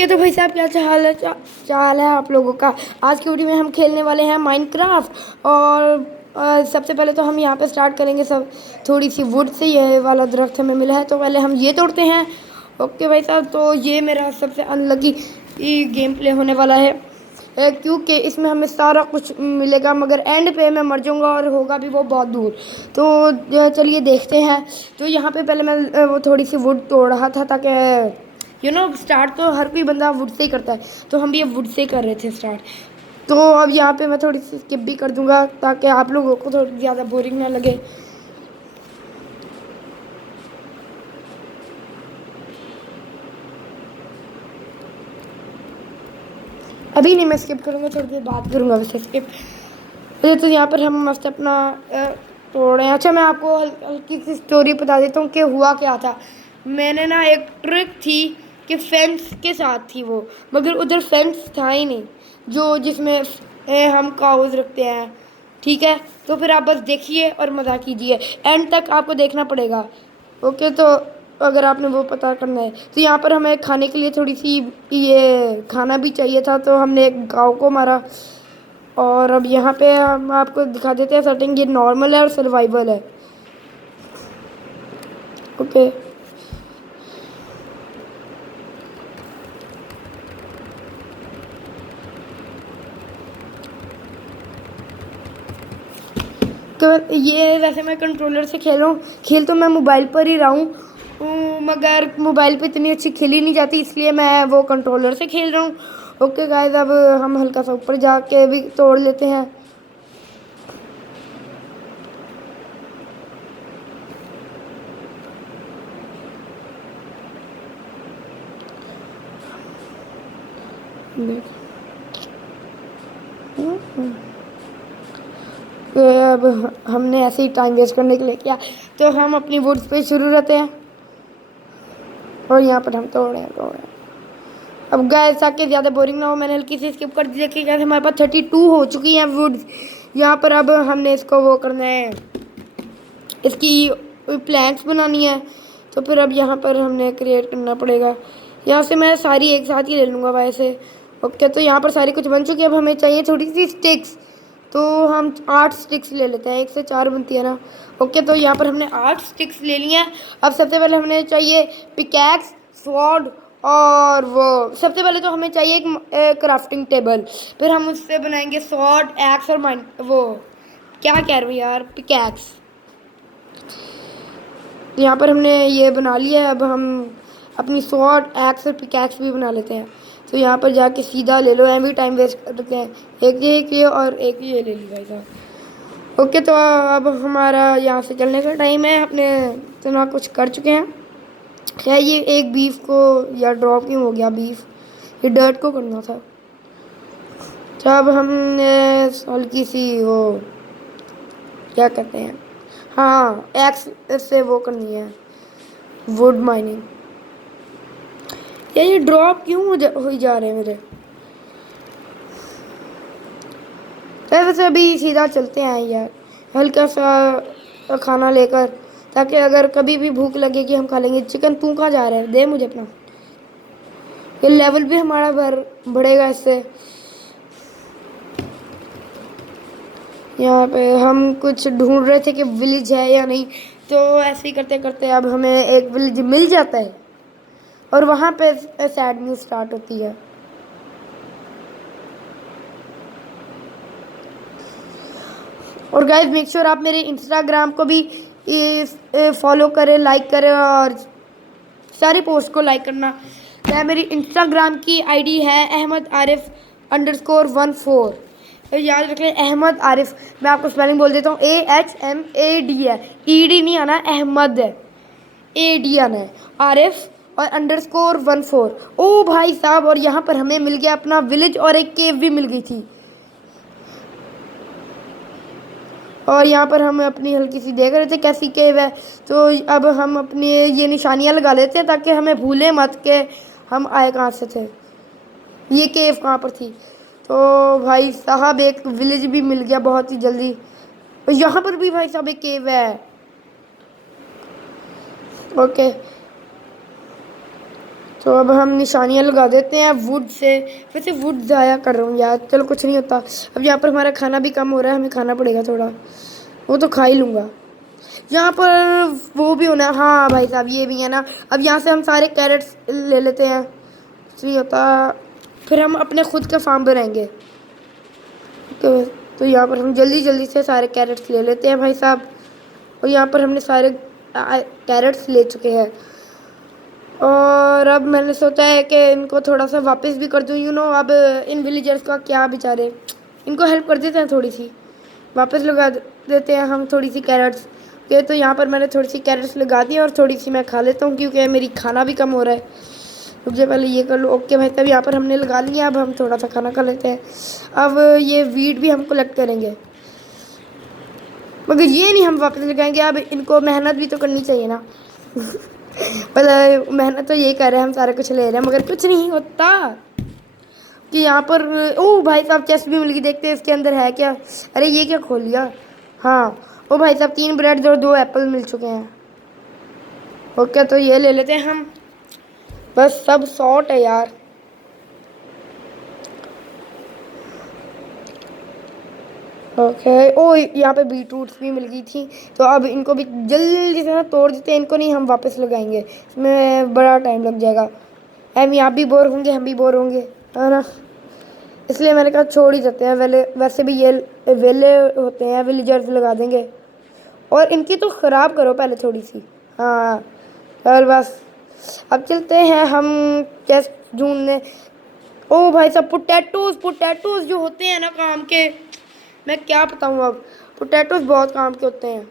Okay तो भाई साहब क्या चाल है आप लोगों का। आज की वीडियो में हम खेलने वाले हैं माइनक्राफ्ट। और सबसे पहले तो हम यहाँ पे स्टार्ट करेंगे सब थोड़ी सी वुड से। ये वाला दरख्त हमें मिला है तो पहले हम ये तोड़ते हैं। ओके भाई साहब, तो ये मेरा सबसे अनलकी गेम प्ले होने वाला है क्योंकि इसमें हमें सारा कुछ मिलेगा मगर एंड पे मैं मर जाऊंगा और होगा भी वो बहुत दूर। तो चलिए देखते हैं। तो यहाँ पे पहले मैं वो थोड़ी सी वुड तोड़ रहा था ताकि स्टार्ट तो हर कोई बंदा वुड से ही करता है, तो हम भी ये वुड से ही कर रहे थे स्टार्ट। तो अब यहाँ पे मैं थोड़ी सी स्किप भी कर दूंगा ताकि आप लोगों को थोड़ी ज़्यादा बोरिंग ना लगे। अभी नहीं, मैं स्किप करूँगा, थोड़ी देर बात करूँगा वैसे स्किप। तो यहाँ पर हम मस्त अपना तोड़ रहे हैं। अच्छा, मैं आपको हल्की सी स्टोरी बता देता हूँ कि हुआ क्या था। मैंने ना एक ट्रिक थी कि फेंस के साथ थी वो, मगर उधर फेंस था ही नहीं जो जिसमें हम काउज रखते हैं। ठीक है, तो फिर आप बस देखिए और मज़ा कीजिए, एंड तक आपको देखना पड़ेगा। ओके, तो अगर आपने वो पता करना है तो यहाँ पर हमें खाने के लिए थोड़ी सी ये खाना भी चाहिए था, तो हमने एक गाँव को मारा। और अब यहाँ पे हम आपको दिखा देते हैं सेटिंग। ये नॉर्मल है और सर्वाइवल है। ओके, तो ये वैसे मैं कंट्रोलर से खेल रहा हूँ। खेल तो मैं मोबाइल पर ही रहा हूँ मगर मोबाइल पे इतनी अच्छी खेली नहीं जाती, इसलिए मैं वो कंट्रोलर से खेल रहा हूँ। ओके गाइस, अब हम हल्का सा ऊपर जाके भी तोड़ लेते हैं। तो अब हमने ऐसे ही टाइम वेस्ट करने के लिए किया, तो हम अपनी वुड्स पे शुरू रहते हैं। और यहाँ पर हम तोड़ रहे हैं। अब गैस ताकि ज़्यादा बोरिंग ना हो, मैंने हल्की सी स्किप कर दी। देखिए गैस हमारे पास 32 हो चुकी हैं वुड्स। यहाँ पर अब हमने इसको वो करना है, इसकी प्लैंक्स बनानी है। तो फिर अब यहाँ पर हमने क्रिएट करना पड़ेगा। यहाँ से मैं सारी एक साथ ही ले लूँगा वैसे। ओके, तो यहाँ पर सारी कुछ बन चुकी है। अब हमें चाहिए थोड़ी सी स्टिक्स, तो हम 8 स्टिक्स ले लेते हैं। 1 से 4 बनती है ना। ओके, तो यहाँ पर हमने 8 स्टिक्स ले ली हैं। अब सबसे पहले हमें चाहिए पिकैक्स, स्वॉर्ड, और वो सबसे पहले तो हमें चाहिए एक क्राफ्टिंग टेबल। फिर हम उससे बनाएंगे स्वॉर्ड, एक्स और माइन वो क्या कह रहे हो यार, पिकैक्स। यहाँ पर हमने ये बना लिया है। अब हम अपनी स्वॉर्ड, एक्स और पिकैक्स भी बना लेते हैं। तो यहाँ पर जाके सीधा ले लो, एम भी टाइम वेस्ट करते हैं। एक ये और एक ये ले ली भाई साहब। ओके, तो अब हमारा यहाँ से चलने का टाइम है। अपने इतना कुछ कर चुके हैं। खैर, ये एक बीफ को या ड्रॉप क्यों हो गया बीफ, ये डर्ट को करना था। जब हमने हल्की सी वो क्या कहते हैं, हाँ, एक्स से वो करनी है वुड माइनिंग। ये ड्रॉप क्यों हो जा रहे हैं मेरे। वैसे अभी सीधा चलते हैं यार, हल्का सा खाना लेकर, ताकि अगर कभी भी भूख लगेगी हम खा लेंगे। चिकन तू कहाँ जा रहा है, दे मुझे अपना। ये लेवल भी हमारा बढ़ेगा इससे। यहाँ पे हम कुछ ढूंढ रहे थे कि विलेज है या नहीं, तो ऐसे ही करते करते अब हमें एक विलेज मिल जाता है और वहाँ पे सैड न्यूज़ स्टार्ट होती है। और गाइस मेक श्योर आप मेरे इंस्टाग्राम को भी फॉलो करें, लाइक करें और सारी पोस्ट को लाइक करना। क्या मेरी इंस्टाग्राम की आईडी है ahmed_arif_14। तो याद रखें, अहमद आरिफ। मैं आपको स्पेलिंग बोल देता हूँ, AHMAD है, ED नहीं आना, अहमद है, AD आना है, आरिफ और _14। ओ भाई साहब, और यहाँ पर हमें मिल गया अपना विलेज और एक केव भी मिल गई थी। और यहाँ पर हम अपनी हल्की सी देख रहे थे कैसी केव है। तो अब हम अपनी ये निशानियाँ लगा लेते हैं ताकि हमें भूले मत के हम आए कहाँ से थे, ये केव कहाँ पर थी। तो भाई साहब एक विलेज भी मिल गया बहुत ही जल्दी। और यहाँ पर भी भाई साहब एक केव है। ओके, तो अब हम निशानियाँ लगा देते हैं वुड से। वैसे वुड ज़ाया कर रहा हूँ यार, चलो कुछ नहीं होता। अब यहाँ पर हमारा खाना भी कम हो रहा है, हमें खाना पड़ेगा थोड़ा। वो तो खा ही लूँगा। यहाँ पर वो भी होना है, हाँ भाई साहब ये भी है ना। अब यहाँ से हम सारे कैरेट्स ले लेते हैं, कुछ नहीं होता। फिर हम अपने खुद का फार्म बनाएंगे। तो यहाँ पर हम जल्दी जल्दी से सारे कैरेट्स ले लेते हैं भाई साहब। और यहाँ पर हमने सारे कैरेट्स ले चुके हैं। और अब मैंने सोचा है कि इनको थोड़ा सा वापस भी कर दूँ, अब इन विलेजर्स का क्या बेचारे, इनको हेल्प कर देते हैं थोड़ी सी, वापस लगा देते हैं हम थोड़ी सी कैरेट्स के। तो यहाँ पर मैंने थोड़ी सी कैरेट्स लगा दी और थोड़ी सी मैं खा लेता हूँ क्योंकि मेरी खाना भी कम हो रहा है। सबसे पहले ये कर लो। ओके भाई साहब यहाँ पर हमने लगा लिया, अब हम थोड़ा सा खाना खा लेते हैं। अब ये वीट भी हम कलेक्ट करेंगे, मगर ये नहीं हम वापस लगाएंगे। अब इनको मेहनत भी तो करनी चाहिए ना। मतलब मेहनत तो यही कर रहे हैं, हम सारा कुछ ले रहे हैं मगर कुछ नहीं होता। कि यहाँ पर ओ भाई साहब चेस्ट भी मिल गई, देखते हैं इसके अंदर है क्या। अरे ये क्या खोल लिया। हाँ ओ भाई साहब 3 ब्रेड और 2 एप्पल मिल चुके हैं। ओके तो ये ले लेते हैं हम, बस सब शॉर्ट है यार। ओके ओ यहाँ पे बीट रूट्स भी मिल गई थी, तो अब इनको भी जल्दी से ना तोड़ देते हैं। इनको नहीं हम वापस लगाएंगे, इसमें बड़ा टाइम लग जाएगा। हम यहाँ भी बोर होंगे, हम भी बोर होंगे, है ना। इसलिए मैंने कहा छोड़ ही देते हैं। वैसे भी ये वेले होते हैं, विलेजर्स लगा देंगे। और इनकी तो ख़राब करो पहले थोड़ी सी। हाँ चल बस, अब चलते हैं हम कैसे ढूंढने। ओ भाई साहब पोटैटोज, पोटैटोज जो होते हैं ना काम के, मैं क्या बताऊँ अब। पोटैटोज बहुत काम के होते हैं।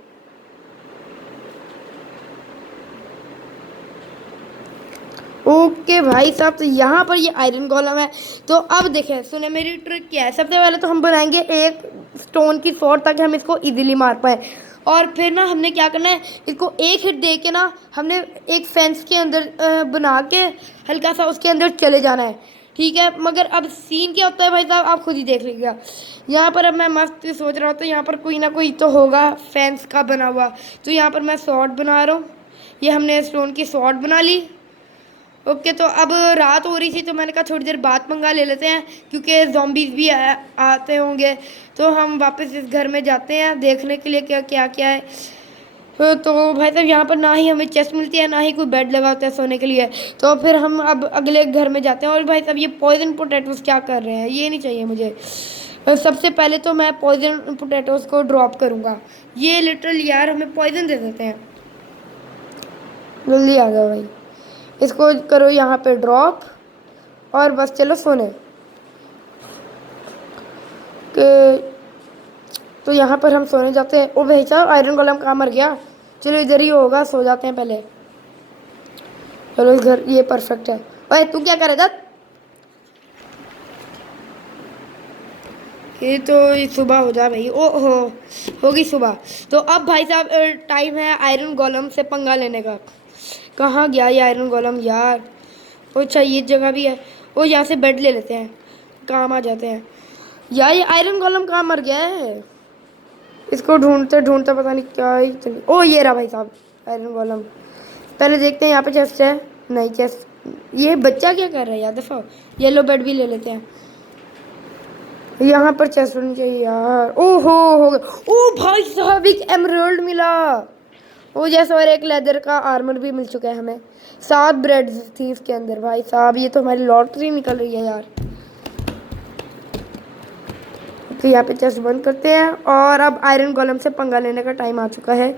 ओके भाई साहब तो यहाँ पर ये आयरन गोलम है। तो अब देखें सुने मेरी ट्रिक क्या है। सबसे पहले तो हम बनाएंगे एक स्टोन की स्वॉर्ड ताकि हम इसको इजीली मार पाए। और फिर ना हमने क्या करना है, इसको एक हिट दे के ना हमने एक फेंस के अंदर बना के हल्का सा उसके अंदर चले जाना है, ठीक है। मगर अब सीन क्या होता है भाई साहब आप खुद ही देख लीजिएगा। यहाँ पर अब मैं मस्त सोच रहा हूँ, तो यहाँ पर कोई ना कोई तो होगा फेंस का बना हुआ। तो यहाँ पर मैं स्वॉर्ड बना रहा हूँ, ये हमने स्टोन की स्वॉर्ड बना ली। ओके तो अब रात हो रही थी तो मैंने कहा थोड़ी देर बाद पंगा ले लेते हैं क्योंकि ज़ॉम्बीज़ भी आते होंगे। तो हम वापस इस घर में जाते हैं देखने के लिए क्या क्या क्या है। तो भाई साहब यहाँ पर ना ही हमें चेस्ट मिलती है ना ही कोई बेड लगा होता है सोने के लिए। तो फिर हम अब अगले घर में जाते हैं। और भाई साहब ये पॉइजन पोटैटोज़ क्या कर रहे हैं, ये नहीं चाहिए मुझे। सबसे पहले तो मैं पॉइजन पोटैटोज़ को ड्रॉप करूँगा। ये लिटरल यार हमें पॉइजन दे देते हैं। जल्दी आ जाओ भाई, इसको करो यहाँ पे ड्रॉप और बस चलो सोने के। तो यहाँ पर हम सोने जाते हैं। ओ भाई साहब आयरन गोलम कहाँ मर गया। चलो इधर ही होगा, सो जाते हैं पहले। चलो इस घर ये परफेक्ट है। ओए तू क्या कर रहा था। ये तो सुबह हो जा भाई। ओ होगी सुबह। तो अब भाई साहब टाइम है आयरन गोलम से पंगा लेने का। कहाँ गया ये आयरन गोलम यार। ओ अच्छा ये जगह भी है। ओ यहाँ से बेड ले लेते हैं, काम आ जाते हैं यार। ये आयरन गोलम कहाँ मर गया है, इसको ढूंढते ढूंढते पता नहीं क्या ही चली। ओ ये रहा भाई साहब आयरन गोलम। पहले देखते हैं यहाँ पे चेस्ट है, नहीं चेस्ट। ये बच्चा क्या कर रहा है यार, दफा येलो बेड भी ले लेते हैं। यहाँ पर चेस्ट होनी चाहिए यार। ओहो हो गया। ओ भाई साहब एक एमराल्ड मिला, वो जैसे, और एक लेदर का आर्मर भी मिल चुका है हमें। 7 ब्रेड थी इसके अंदर। भाई साहब ये तो हमारी लॉटरी निकल रही है यार। तो यहाँ पे चेस्ट बंद करते हैं और अब आयरन गोलम से पंगा लेने का टाइम आ चुका है।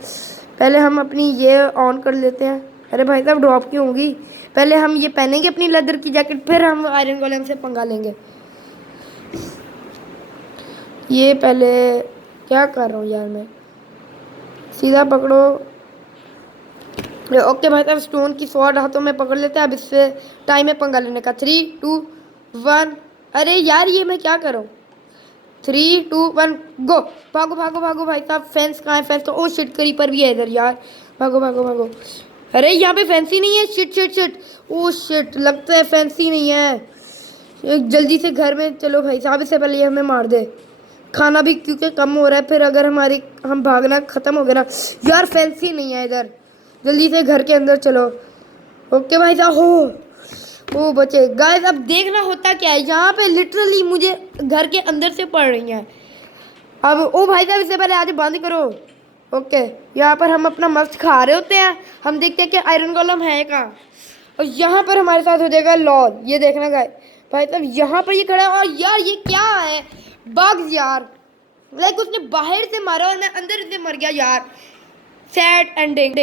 पहले हम अपनी ये ऑन कर लेते हैं। अरे भाई साहब ड्रॉप क्यों होगी। पहले हम ये पहनेंगे अपनी लेदर की जैकेट, फिर हम आयरन गोलम से पंगा लेंगे। ये पहले क्या कर रहा हूँ यार मैं, सीधा पकड़ो। ओके भाई साहब स्टोन की स्वॉर्ड हाथों में पकड़ लेते हैं। अब इससे टाइम है पंगा लेने का। 3 2 1। अरे यार ये मैं क्या करूँ। 3 2 1 गो। भागो भागो भागो भाई साहब। फेंस कहाँ है, फेंस तो ओ शिट क्रीपर भी है इधर यार। भागो भागो भागो। अरे यहाँ पे फैंसी नहीं है। Shit shit shit. Oh shit लगता है फैंसी नहीं है। जल्दी से घर में चलो भाई साहब, इससे पहले ये हमें मार दे। खाना भी क्योंकि कम हो रहा है, फिर अगर हम भागना ख़त्म हो गया ना यार। फैंसी नहीं है इधर, जल्दी से घर के अंदर चलो। ओके भाई साहब हो वो बचे गाइस। अब देखना होता क्या है, यहाँ पे लिटरली मुझे घर के अंदर से पड़ रही हैं। अब ओ भाई साहब इससे पहले आज बंद करो। ओके, यहाँ पर हम अपना मस्त खा रहे होते हैं, हम देखते हैं कि आयरन गोलम है कहाँ। और यहाँ पर हमारे साथ हो जाएगा लॉल। ये देखना गाइस, भाई साहब यहाँ पर ये खड़ा है और यार ये क्या है, बग्स यार। लाइक उसने बाहर से मारा और मैं अंदर से मर गया यार। Sad ending.